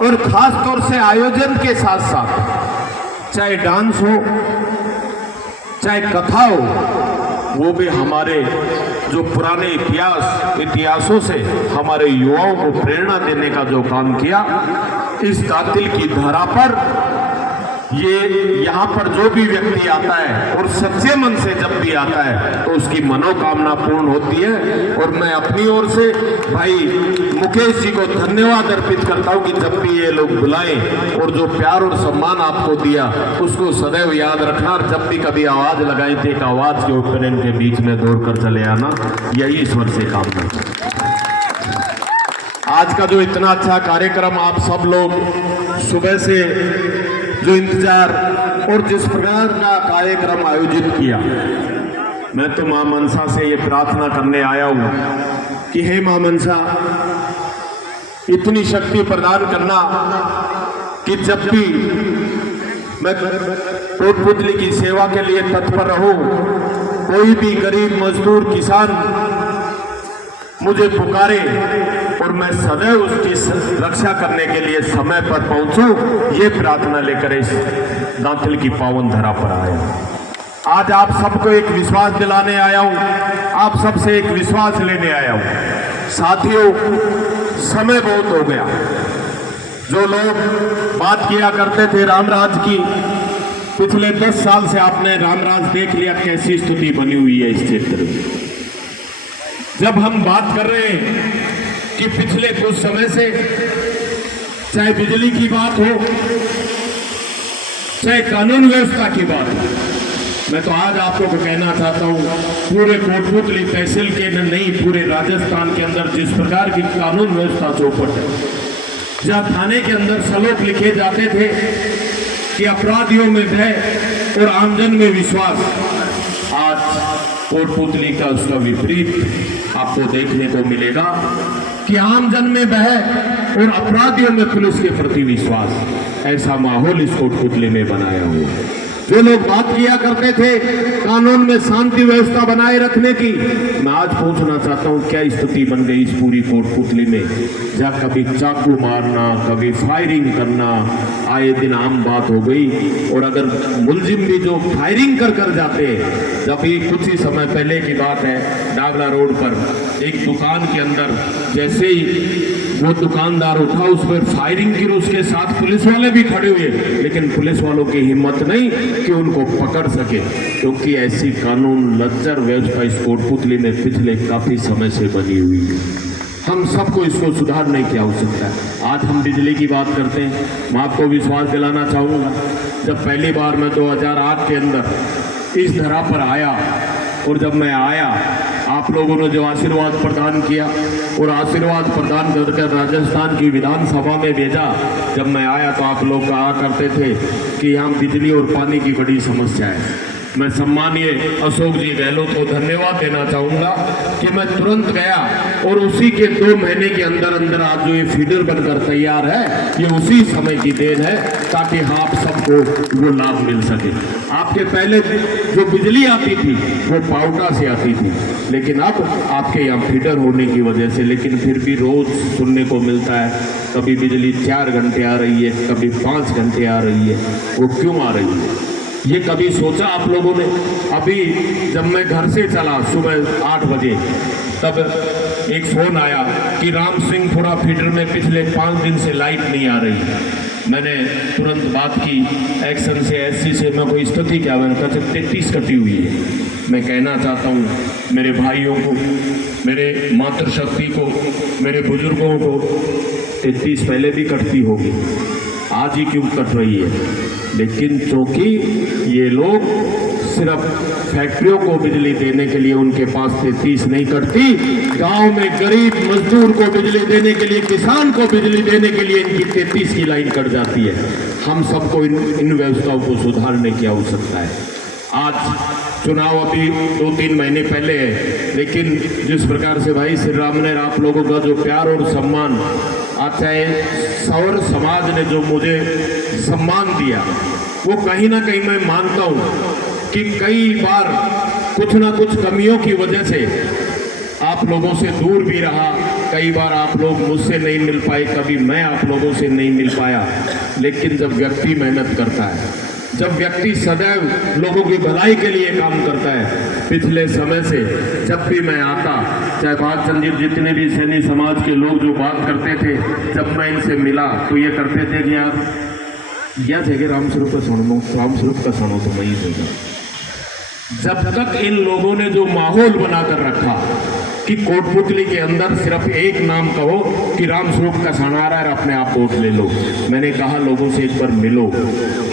और खास तौर से आयोजन के साथ साथ चाहे डांस हो चाहे कथा हो, वो भी हमारे जो पुराने इतिहासों से हमारे युवाओं को प्रेरणा देने का जो काम किया, इस दातिल की धरा पर ये यहाँ पर जो भी व्यक्ति आता है और सच्चे मन से जब भी आता है तो उसकी मनोकामना पूर्ण होती है। और मैं अपनी ओर से भाई मुकेश जी को धन्यवाद अर्पित करता हूँ कि जब भी ये लोग बुलाएं और जो प्यार और सम्मान आपको दिया उसको सदैव याद रखना, और जब भी कभी आवाज लगाई तो एक आवाज के उपकरण के बीच में दौड़कर चले आना, यही ईश्वर से काम करना। आज का जो इतना अच्छा कार्यक्रम आप सब लोग सुबह से जो इंतजार और जिस प्रकार का कार्यक्रम आयोजित किया, मैं तो मां मनसा से ये प्रार्थना करने आया हूं कि हे मां मनसा, इतनी शक्ति प्रदान करना कि जब भी मैं कोटपुतली की सेवा के लिए तत्पर रहूं, कोई भी गरीब मजदूर किसान मुझे पुकारे और मैं सदैव उसकी रक्षा करने के लिए समय पर पहुंचूं, ये प्रार्थना लेकर इस दातिल की पावन धरा पर आया। आज आप सबको एक विश्वास दिलाने आया हूं, आप सबसे एक विश्वास लेने आया हूं। साथियों, समय बहुत हो गया। जो लोग बात किया करते थे रामराज की, पिछले 10 साल से आपने रामराज देख लिया कैसी स्थिति बनी हुई है इस क्षेत्र में। जब हम बात कर रहे हैं कि पिछले कुछ समय से चाहे बिजली की बात हो चाहे कानून व्यवस्था की बात हो, मैं तो आज आप लोगों को कहना चाहता हूं, पूरे कोटपुतली तहसील के नहीं पूरे राजस्थान के अंदर जिस प्रकार की कानून व्यवस्था चौपट है, जहां थाने के अंदर श्लोक लिखे जाते थे कि अपराधियों में भय और आमजन में विश्वास, आज कोटपुतली का उसका विपरीत आपको देखने को मिलेगा कि आमजन में भय और अपराधियों में पुलिस के प्रति विश्वास। ऐसा माहौल इस कोटपुतली में बनाया हुआ है। जो लोग बात किया करते थे कानून में शांति व्यवस्था बनाए रखने की, मैं आज पूछना चाहता हूं क्या स्थिति बन गई इस पूरी कोटपुतली में, जहां कभी चाकू मारना, कभी फायरिंग करना आए दिन आम बात हो गई। और अगर मुलजिम भी जो फायरिंग कर जाते हैं, जब ये कुछ ही समय पहले की बात है, डागला रोड पर एक दुकान के अंदर जैसे ही वो दुकानदार उठा, उस पर फायरिंग की, उसके साथ पुलिस वाले भी खड़े हुए, लेकिन पुलिस वालों की हिम्मत नहीं कि उनको पकड़ सके, क्योंकि ऐसी कानून लज्जर व्यवस्था इस कोटपुतली में पिछले काफी समय से बनी हुई है। हम सबको इसको सुधारने की आवश्यकता है। आज हम बिजली की बात करते हैं, मैं आपको विश्वास दिलाना चाहूँगा, जब पहली बार मैं 2008 के अंदर इस धरा पर आया और जब मैं आया, आप लोगों ने जो आशीर्वाद प्रदान किया और आशीर्वाद प्रदान करके राजस्थान की विधानसभा में भेजा, जब मैं आया तो आप लोग कहा करते थे कि यहाँ बिजली और पानी की बड़ी समस्या है। मैं सम्मानीय अशोक जी गहलोत को धन्यवाद देना चाहूँगा कि मैं तुरंत गया और उसी के 2 महीने के अंदर अंदर आज जो ये फीडर बनकर तैयार है, ये उसी समय की देन है, ताकि आप सबको वो लाभ मिल सके। आपके पहले जो बिजली आती थी वो पाउटा से आती थी, लेकिन अब आपके यहाँ फीडर होने की वजह से, लेकिन फिर भी रोज सुनने को मिलता है कभी बिजली 4 घंटे आ रही है, कभी 5 घंटे आ रही है। वो क्यों आ रही है, ये कभी सोचा आप लोगों ने? अभी जब मैं घर से चला सुबह 8 बजे, तब एक फोन आया कि राम सिंहपुरा फीडर में पिछले 5 दिन से लाइट नहीं आ रही। मैंने तुरंत बात की एक्शन से, एससी से, मैं कोई स्थिति क्या, मैंने कहा 33 कटी हुई है। मैं कहना चाहता हूँ मेरे भाइयों को, मेरे मातृशक्ति को, मेरे बुजुर्गों को, 33 पहले भी कटती होगी, आज ही क्यों कट रही है? लेकिन क्योंकि ये लोग सिर्फ फैक्ट्रियों को बिजली देने के लिए उनके पास 33 नहीं कटती, गांव में गरीब मजदूर को बिजली देने के लिए, किसान को बिजली देने के लिए इनकी 33 की लाइन कट जाती है। हम सबको इन व्यवस्थाओं को सुधारने की आवश्यकता है। आज चुनाव अभी 2-3 महीने पहले है, लेकिन जिस प्रकार से भाई श्री राम ने आप लोगों का जो प्यार और सम्मान, आज चाहे सौर समाज ने जो मुझे सम्मान दिया, वो कहीं ना कहीं मैं मानता हूँ कि कई बार कुछ ना कुछ कमियों की वजह से आप लोगों से दूर भी रहा, कई बार आप लोग मुझसे नहीं मिल पाए, कभी मैं आप लोगों से नहीं मिल पाया, लेकिन जब व्यक्ति मेहनत करता है, जब व्यक्ति सदैव लोगों की भलाई के लिए काम करता है, पिछले समय से जब भी मैं आता, चाहे भागचंद जी जितने भी सैनी समाज के लोग जो बात करते थे, जब मैं इनसे मिला तो ये करते थे कि यार या थे कि रामस्वरूप का सुनो तो वही होगा। जब तक इन लोगों ने जो माहौल बनाकर रखा कि कोटपुतली के अंदर सिर्फ एक नाम कहो कि रामस्वरूप का सण आ रहा है, अपने आप वोट ले लो। मैंने कहा लोगों से एक बार मिलो,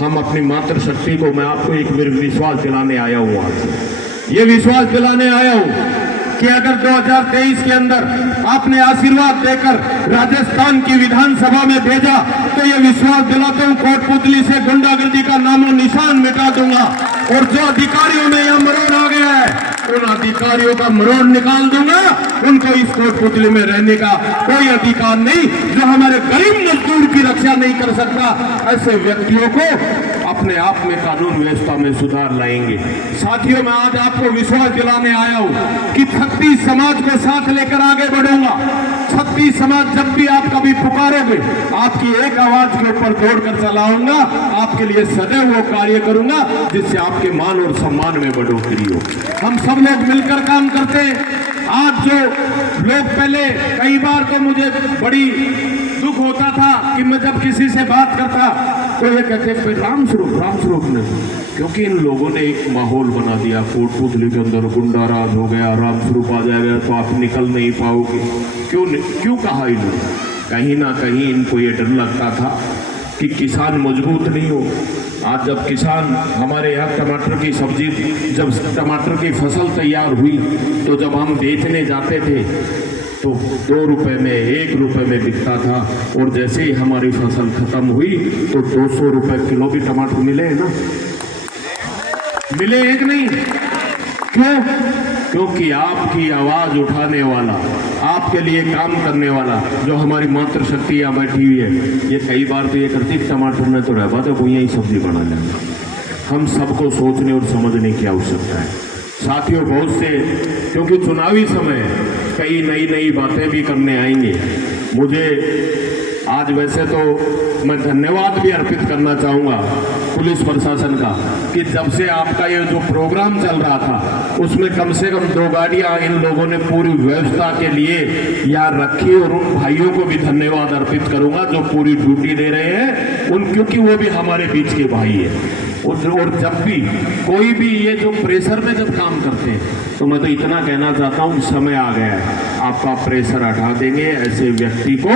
हम अपनी मातृशक्ति को, मैं आपको एक विश्वास दिलाने आया हूँ, आज ये विश्वास दिलाने आया हूँ कि अगर 2023 के अंदर आपने आशीर्वाद देकर राजस्थान की विधानसभा में भेजा तो ये विश्वास दिलाता हूँ कोटपुतली से गुंडागर्दी का नामो निशान मिटा दूंगा, और जो अधिकारियों में यह मरोड़ आ गया है उन अधिकारियों का मरोड़ निकाल दूंगा। उनको इस कोटपुतली में रहने का कोई अधिकार नहीं। जो हमारे गरीब मजदूर की रक्षा नहीं कर सकता, ऐसे व्यक्तियों को अपने आप में कानून व्यवस्था में सुधार लाएंगे। साथियों, मैं आज आपको विश्वास दिलाने आया हूं कि 36 समाज को साथ लेकर आगे बढ़ूंगा। 36 समाज जब भी आप कभी पुकारोगे, आपकी एक आवाज के ऊपर दौड़कर चलाऊंगा, आपके लिए सदैव वो कार्य करूंगा जिससे आपके मान और सम्मान में बढ़ोतरी हो। हम सब लोग मिलकर काम करते हैं। आज जो लोग पहले, कई बार तो मुझे बड़ी दुख होता था कि मैं जब किसी से बात करता तो ये कहते रामस्वरूप नहीं, क्योंकि इन लोगों ने एक माहौल बना दिया कोटपुतली के अंदर, गुंडाराज हो गया, रामस्वरूप आ जाएगा तो आप निकल नहीं पाओगे। क्यों कहा इन्होंने? कहीं ना कहीं इनको ये डर लगता था कि किसान मजबूत नहीं हो। आज जब किसान, हमारे यहाँ टमाटर की सब्जी, जब टमाटर की फसल तैयार हुई तो जब हम बेचने जाते थे तो 2 रुपए में, 1 रुपए में बिकता था, और जैसे ही हमारी फसल खत्म हुई तो 200 रुपए किलो भी टमाटर मिले हैं ना, मिले एक नहीं। क्यों? क्योंकि आपकी आवाज उठाने वाला, आपके लिए काम करने वाला जो हमारी मातृशक्ति यहाँ बैठी हुई है, ये कई बार तो ये करती टमाटर ने तो रहबा तो कोई यही सब्जी बना लेना। हम सबको सोचने और समझने की आवश्यकता है साथियों। बहुत से, क्योंकि चुनावी समय कई नई बातें भी करने आएंगे। मुझे आज वैसे तो मैं धन्यवाद भी अर्पित करना चाहूँगा पुलिस प्रशासन का कि जब से आपका ये जो प्रोग्राम चल रहा था उसमें कम से कम 2 गाड़ियाँ इन लोगों ने पूरी व्यवस्था के लिए यहाँ रखी, और उन भाइयों को भी धन्यवाद अर्पित करूँगा जो पूरी ड्यूटी दे रहे हैं क्योंकि वो भी हमारे बीच के भाई है। और जब भी कोई भी ये जो प्रेशर में जब काम करते हैं तो मैं तो इतना कहना चाहता हूँ, समय आ गया है, आपका प्रेशर हटा देंगे। ऐसे व्यक्ति को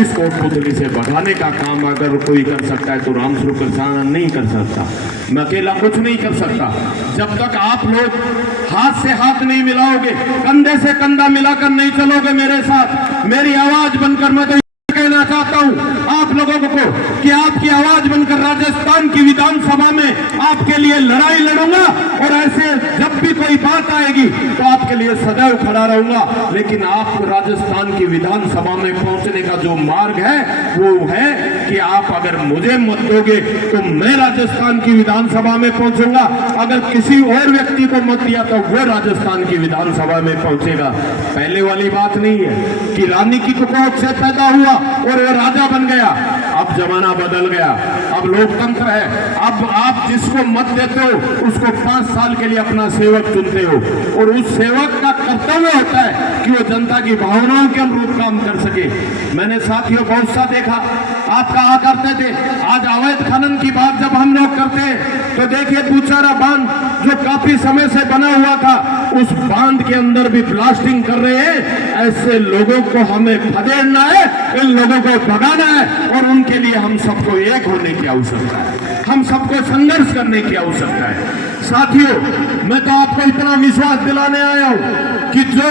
इस कोटपुतली से भगाने का काम अगर कोई कर सकता है तो रामस्वरूप किसान नहीं कर सकता। मैं अकेला कुछ नहीं कर सकता। जब तक आप लोग हाथ से हाथ नहीं मिलाओगे, कंधे से कंधा मिलाकर नहीं चलोगे मेरे साथ, मेरी आवाज बनकर, मैं तो कहना चाहता हूं आप लोगों को कि आपकी आवाज बनकर राजस्थान की विधानसभा में आपके लिए लड़ाई लड़ूंगा, और ऐसे जब भी कोई बात आएगी तो आपके लिए सदैव खड़ा रहूंगा। लेकिन आप राजस्थान की विधानसभा में पहुंचने का जो मार्ग है वो है कि आप अगर मुझे मत दोगे तो मैं राजस्थान की विधानसभा में पहुंचूंगा, अगर किसी और व्यक्ति को मत दिया तो वो राजस्थान की विधानसभा में पहुंचेगा। पहले वाली बात नहीं है कि रानी की कुपोष से पैदा हुआ और वो राजा बन गया। अब जमाना बदल गया, अब लोकतंत्र है। अब आप जिसको मत देते हो उसको 5 साल के लिए अपना सेवक चुनते हो, और उस सेवक का कर्तव्य होता है कि वो जनता की भावनाओं के अनुरूप काम कर सके। मैंने साथियों बहुत सा देखा, आप कहा करते थे आज अवैध खनन की बात जब हम लोग करते तो देखिए पूछारा बांध जो काफी समय से बना हुआ था, उस बांध के अंदर भी ब्लास्टिंग कर रहे हैं। ऐसे लोगों को हमें खदेड़ना है, इन लोगों को भगाना है, और उनके लिए हम सबको एक होने की आवश्यकता है, हम सबको संघर्ष करने की आवश्यकता है। साथियों, मैं तो आपको इतना विश्वास दिलाने आया हूं कि जो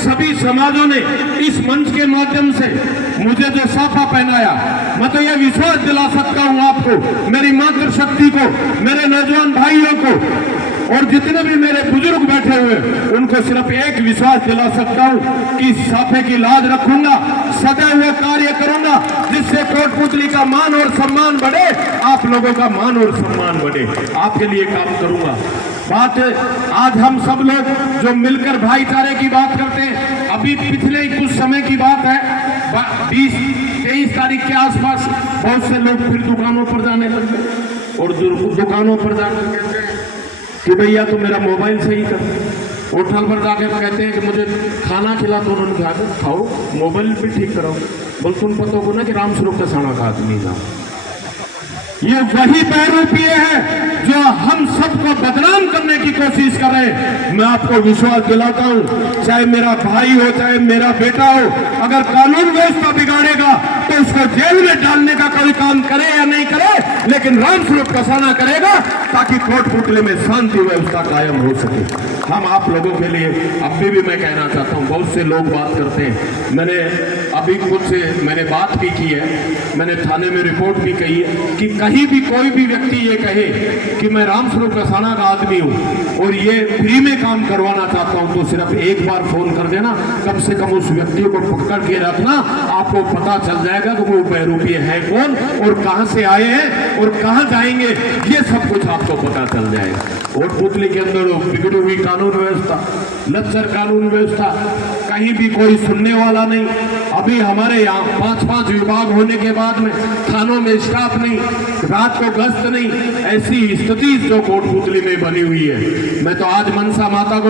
सभी समाजों ने इस मंच के माध्यम से मुझे जो साफा पहनाया, मैं तो यह विश्वास दिला सकता हूं आपको, मेरी मातृशक्ति को, मेरे नौजवान भाइयों को, और जितने भी मेरे बुजुर्ग बैठे हुए उनको सिर्फ एक विश्वास दिला सकता हूं कि साफे की लाज रखूंगा, सदैव वो कार्य करूंगा जिससे कोटपुतली का मान और सम्मान बढ़े, आप लोगों का मान और सम्मान बढ़े। आपके लिए काम करूंगा। बात आज हम सब लोग जो मिलकर भाईचारे की बात करते हैं, अभी पिछले कुछ समय की बात है, 20-23 तारीख के आसपास बहुत से लोग फिर दुकानों पर जाने लगे और दुकानों पर जाकर कहते हैं कि भैया तुम मेरा मोबाइल सही कर। होटल पर जाकर कहते हैं कि मुझे खाना खिला, तो उन्होंने कहा खाओ मोबाइल भी ठीक कराओ। बोल तुम पता को ना कि राम स्वरूप का साना का आदमी ना, ये वही बहरूपीय है जो हम सबको बदनाम करने की कोशिश कर रहे हैं। मैं आपको विश्वास दिलाता हूं, चाहे मेरा भाई हो चाहे मेरा बेटा हो, अगर कानून व्यवस्था बिगाड़ेगा तो उसको जेल में डालने का कोई काम करे या नहीं करे, लेकिन राम स्वरूप कसाना करेगा ताकि कोटपुतली में शांति व्यवस्था कायम हो सके। हम आप लोगों के लिए अभी भी मैं कहना चाहता हूं, बहुत से लोग बात करते हैं, मैंने अभी कुछ मैंने बात भी की है, मैंने थाने में रिपोर्ट भी कही है कि कहीं भी कोई भी व्यक्ति ये कहे कि मैं राम स्वरूप कसाना का आदमी हूं और ये फ्री में काम करवाना चाहता हूं, तो सिर्फ एक बार फोन कर देना, कम से कम उस व्यक्ति को पकड़ के रखना, आपको पता चल जाएगा कि वो बहरूपीय है कौन और कहां से आए हैं और कहां जाएंगे, ये सब कुछ आपको पता चल जाएगा। कोटपुतली के अंदर बिगड़ी हुई कानून व्यवस्था, लच्चर कानून व्यवस्था, कहीं भी कोई सुनने वाला नहीं। अभी हमारे यहाँ 5-5 विभाग होने के बाद में थानों में स्टाफ नहीं, रात को गश्त नहीं, ऐसी स्थिति जो कोटपुतली में बनी हुई है। मैं तो आज मनसा माता को